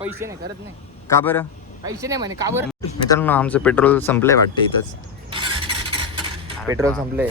पैसे नाही करत नाही. का बरं? पैसे नाही म्हणे. का बरं? मित्रांनो आमचं पेट्रोल संपलंय वाटतं इथंच. पेट्रोल संपलंय.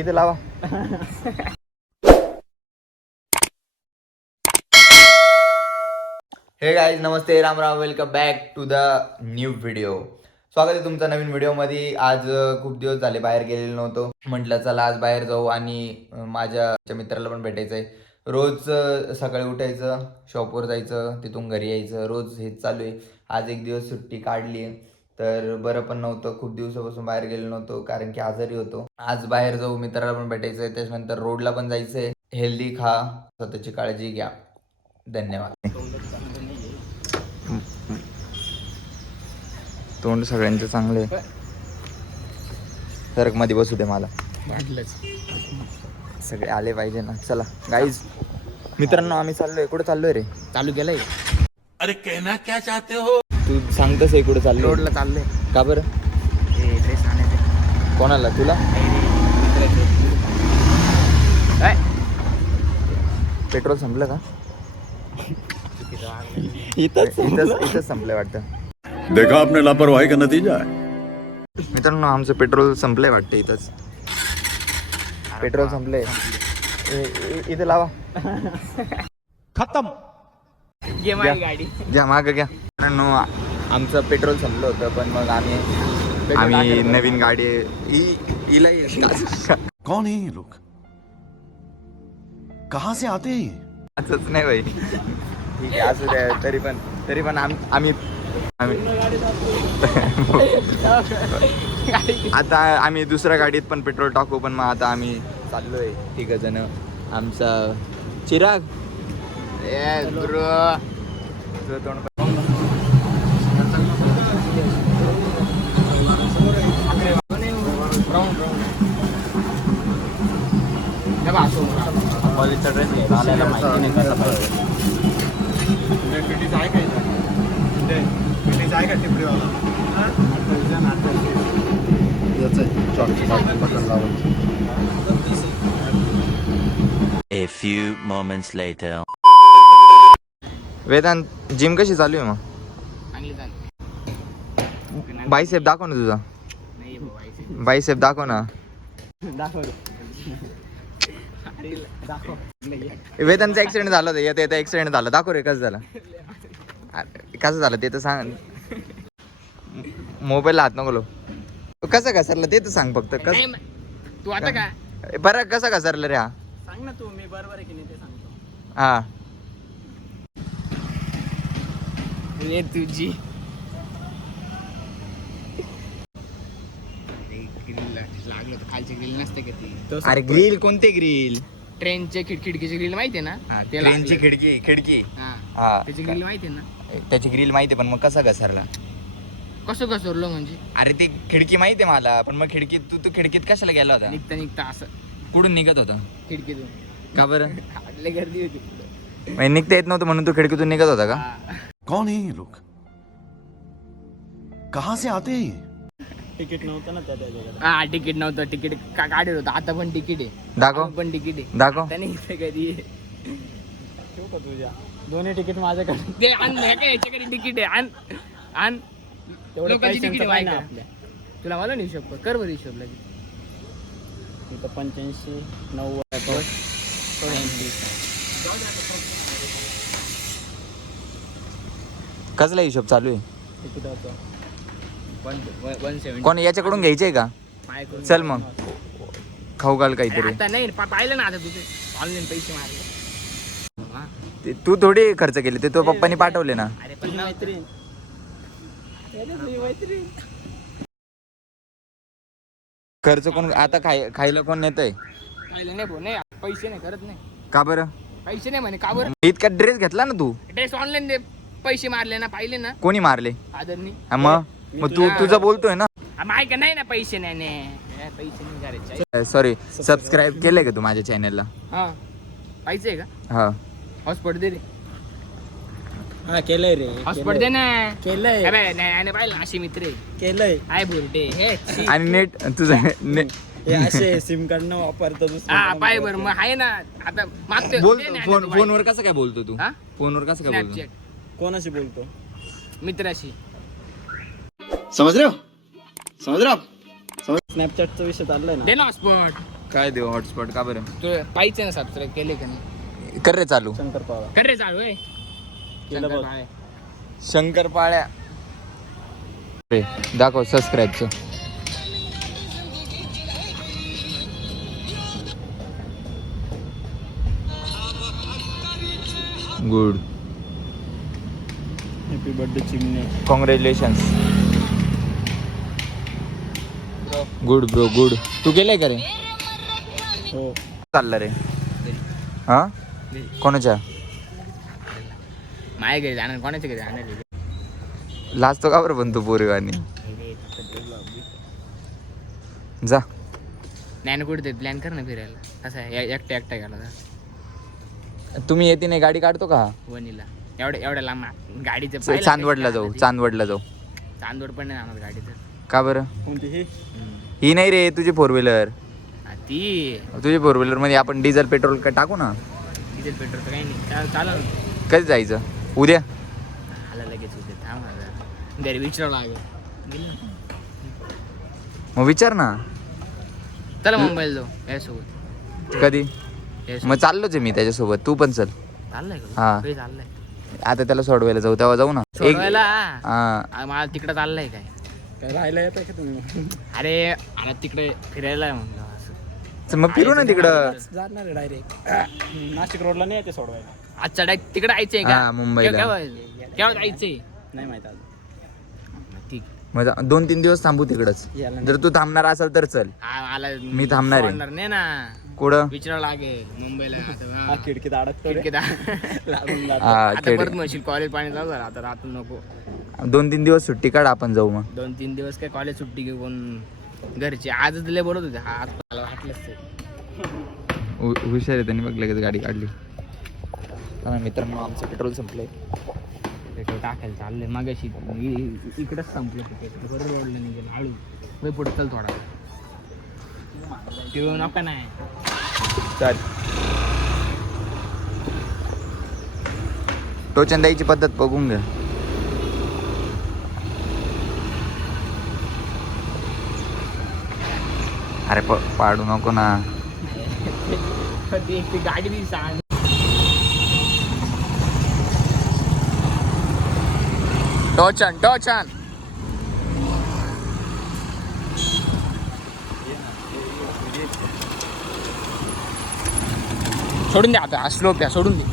इथे लावा. हे गाईज नमस्ते, Ram Ram, welcome back to the new video. स्वागत आहे तुमचं नवीन व्हिडिओमध्ये. आज खूप दिवस झाले बाहेर गेलेलो नव्हतो. म्हटलं चला आज बाहेर जाऊ आणि माझ्या मित्राला पण भेटायचं आहे. रोज सकाळी उठायचं, शॉपवर जायचं, तिथून घरी यायचं, रोज हेच चालू आहे. आज एक दिवस सुट्टी काढली आहे तर बरं पण नव्हतं. खूप दिवसापासून बाहेर गेलो नव्हतो कारण की आजारी होतो. आज बाहेर जाऊ, मित्राला पण भेटायचं आहे, त्याच्यानंतर रोडला पण जायचं आहे. हेल्दी खा, स्वतःची काळजी घ्या. धन्यवाद. तोंड सगळ्यांचे चांगले. सरक मध्ये बसू दे मला. सगळे आले पाहिजे ना. चला गाईज, मित्रांनो आम्ही चाललोय. कुठे चाललोय रे? चालू केलंय. अरे कहना क्या चाहते हो? तू सांगतस कुठे चाललोय? रोडला चाललोय. का बरं? ड्रेस आणायचे. कोणाला? तुला? काय पेट्रोल संपलं का? इथंच संपलंय वाटतं. देखा आपने लापरवाही का नतीजा है. मित्रांनो आमचं पेट्रोल संपलंय वाटतं इथंच. पेट्रोल संपलंय. इथे लावा. खत्म. ये माझी गाडी. घ्या माग घ्या. मित्रांनो आमचं पेट्रोल संपलं होतं पण मग आम्ही नवीन गाडी हिला कौन है ये लोग? कहाँ से आते हैं? असंच नाही भाई. ठीक आहे असू द्या. तरी पण आम्ही आता आम्ही दुसऱ्या गाडीत पण पेट्रोल टाकू. पण मग आता आम्ही चाललोय तिघ जण. आमचा Chirag A few moments later. Vedant, gym कशी चालू आहे मग? चांगली चालू. बाईसेप दाखव ना तुझा. नाही बाईसेप दाखव ना. वेदांचा ऍक्सिडेंट झाला होता. येता ऍक्सिडेंट झाला. दाखव रे कसं झालं. कसं झालं ते तर सांग. मोबाईलला हात नको लो. कसं घसरलं ते तर सांग फक्त. कसं तू आता काय बरं कसं घसरलं रे? हा सांग ना तू. मी बरोबर आहे की नाही ते सांगतो. हा रे तुझी लागलं तर खालची ग्रिल नसते का ती? अरे ग्रिल कोणते ग्रिल? ट्रेनचे खिडकीची ग्रिल माहिती आहे ना? ते ट्रेनची लागलं. खिडकी. हा. हा त्याची ग्रिल माहिती आहे ना? त्याची ग्रिल माहिती पण मग कसा घसरला? कसं घसरलो म्हणजे? अरे ती खिडकी माहिती आहे मला पण मग खिडकीत तू खिडकीत कशाला गेला होता? निघता असं कुठून निघत होता? खिडकीतून. का बरं? लय गर्दी होती पुढं. म्हणजे निघता येत नव्हतं म्हणून तू खिडकीतून निघत होता का? हा. कौन है ये लोग? कहाँ से आते हैं? तिकीट नव्हतं ना त्या जागेला. हा तिकीट नव्हतं. तिकीट काढत होतं. आता पण तिकीट आहे. दाखव पण तिकीट आहे. दाखव. त्याने इथे कधी ठेवू का तुझ्या दोन्ही तिकीट माझ्याकडे? ते आण याच्याकडे तिकीट आहे. आण लोकांची तिकीट आहे आपल्या. तुला मला नाही हिशोब कर बरं हिशोब लागेल. इथं 85 90 कसला हिशोब चालू आहे? तिकीट होतं 170. कोण याच्याकडून घ्यायचंय का? माझ्याकडून. चल मग खाऊ घाल काहीतरी. आता नाही पाहिलं ना आता तुझे ऑनलाईन पैसे मारले. हा. तू थोडी खर्च केले ते तो पप्पानी पाठवले ना. अरे पण मैत्रीण खर्च कोण आता खायला कोण नेतय? पाहिलं नाही भाऊ. नाही पैसे नाही करत नाही. का बरं? पैसे नाही म्हणे. का बरं? इतका ड्रेस घेतला ना तू. ड्रेस ऑनलाईन पैसे मारले ना. पाहिले ना कोणी मारले? आदरनी. हा, मग तू तुझं बोलतोय ना. माय का नाही ना पैसे नाही पैसे नाही करायचे. सॉरी, सबस्क्राईब केलंय का तू माझ्या चॅनलला? हा पाहिजे का? हा हॉटस्पॉट दे रे. हा केलंय रे. हॉटस्पॉट दे ना. केलंय. अबे नाही पाहिलं अशी मित्र आहे. केलंय. आय बोलते हे छी. आणि नेट तुझं हे असे सिम कार्ड न वापरतो हा पाय बरं मग आहे ना. आता मागतोय. बोलतो फोनवर कसं काय बोलतो तू? हा? फोनवर कसं काय बोलतो? स्नॅपचॅट कोणाशी बोलतो? मित्राशी. समज रे स्नॅपचॅटचा विषय चाललाय ना. दे ना हॉटस्पॉट. काय देऊ हॉटस्पॉट का बरं? तू पाहिजे ना सबस्क्राईब केले का नाही? कर रे चालू. शंकरपाळा कर रे चालू आहे. केलं बघ. शंकरपाळ्या दाखव सबस्क्राईबचं. गुड. हॅपी बर्थडे चिमणे. कॉंग्रॅच्युलेशन्स. Good bro good. तू केलंय का रे? हो. चाललं रे. हा कोणाच्या? माझ्या घरी जाणार, कोणाच्या घरी जाणार? लाजतो का बरं पण तू पोरीवानी? जा. नाही कुठे प्लॅन कर ना फिरायला. असं आहे एकटा गेला तुम्ही येते नाही गाडी काढतो का? वणीला. एवढ्या लांब गाडीचं चांदवडला जाऊ. चांदवडला जाऊ. चांदवड पण नाही जाणार गाडीचं. का बरं? कोणती ही? ही नाही रे तुझी फोर व्हीलर. ती तुझी फोर व्हीलर मध्ये आपण डिझेल पेट्रोल टाकू ना. डिझेल पेट्रोल तर काही नाही. चालेल. कधी जायचं? उद्या. आला लगेच उद्या. थांब आता. घरी विचारावं लागेल. मग विचार ना. चला मुंबईला जाऊ यासोबत. कधी? मग चाललोच आहे मी त्याच्यासोबत. तू पण चल. चाललंय हा. का? चाललंय आता त्याला सोडवायला जाऊ तेव्हा जाऊ ना. सोडवायला. हा. मला तिकडे चाललंय काय? काय राहायला येत आहे का तुम्ही? अरे तिकडे फिरायला म्हणलं असं. मग फिरू ना तिकडं. जाणार आहे डायरेक्ट. नाशिक रोडला नाही येते सोडवायला. अच्छा डायरेक्ट तिकडे जायचंय हा, का? मुंबईला. केव्हा जायचंय? नाही माहित अजून. ठीक. मग 2-3 दिवस थांबू तिकडच. याला जर तू थांबणार असेल तर चल. मला मी थांबणार आहे. सोडणार नाही ना. कुठं? विचारावं लागेल मुंबईला. हा खिडकीत अडकतो रे. खिडकीत. लागून जातो. हा आता खेड. परत म्हणशील कॉलेज पाणी चालू झालं आता राहतो नको. 2-3 दिवस सुट्टी काढ आपण जाऊ मग. 2-3 दिवस काय कॉलेज सुट्टी घेऊन घरचे आजच लय बोलत होते. आज मला वाटलंच ते. हुशार आहे त्यांनी बघ लगेच गाडी काढली. मित्रांनो आमचं पेट्रोल संपलंय. पेट्रोल टाकायला चाललंय. मागाशी इकडेच संपलं पेट्रोल. बरोबर ओढलं निघेल हळू. वय पुढे चल थोडा. पिऊ नका नाही. चल. टोचन द्यायची पद्धत बघून घ्या. अरे पाडू नको ना. ती गाडी बी सांग. टोचन. सोडून द्या आता. स्लोप द्या. सोडून दे.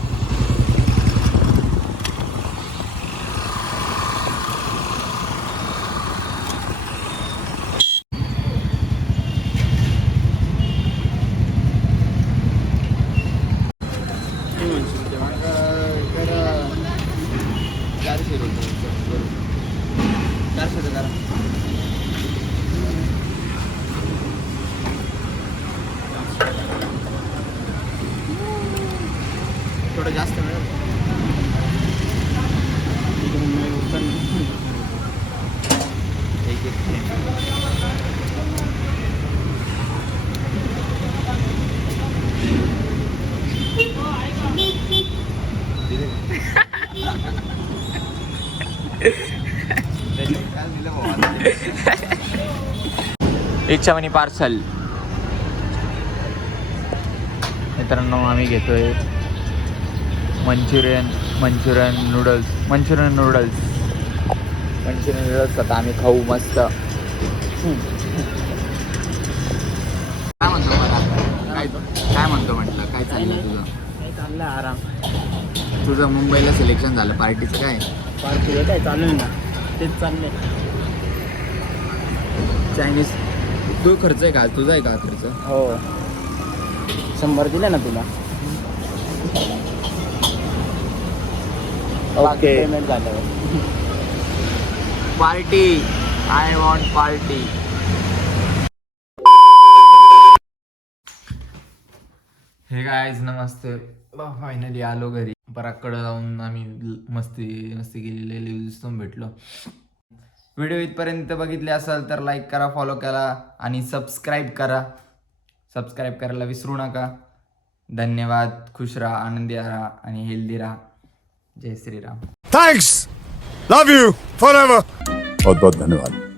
थोडं जास्त मिळेल. इच्छामणी पार्सल. मित्रांनो आम्ही घेतोय मंचुरियन नूडल्स आता आम्ही खाऊ मस्त. काय म्हणतो मला? काय म्हणतो म्हटलं? काय चाललंय तुझं? काय चाललंय आराम. तुझं मुंबईला सिलेक्शन झालं पार्टीचं काय? पार्टी काय चालू आहे ना. तेच चाललंय. चायनीज. तो खर्च आहे का? तुझा आहे का खर्च? हो 100 दिले ना तुला. ओके पेमेंट झाल्यावर. पार्टी. I want party. हे गाईज नमस्ते. फायनली आलो घरी. पराकडं जाऊन आम्ही मस्ती केलेली दिवसून भेटलो. व्हिडिओ इथपर्यंत बघितले असाल तर लाईक करा, फॉलो करा आणि सबस्क्राईब करा. सबस्क्राईब करायला विसरू नका. धन्यवाद. खुश राहा, आनंदी राहा आणि हेल्दी राहा. जय Shriram. Thanks love you forever बहुत बहुत धन्यवाद.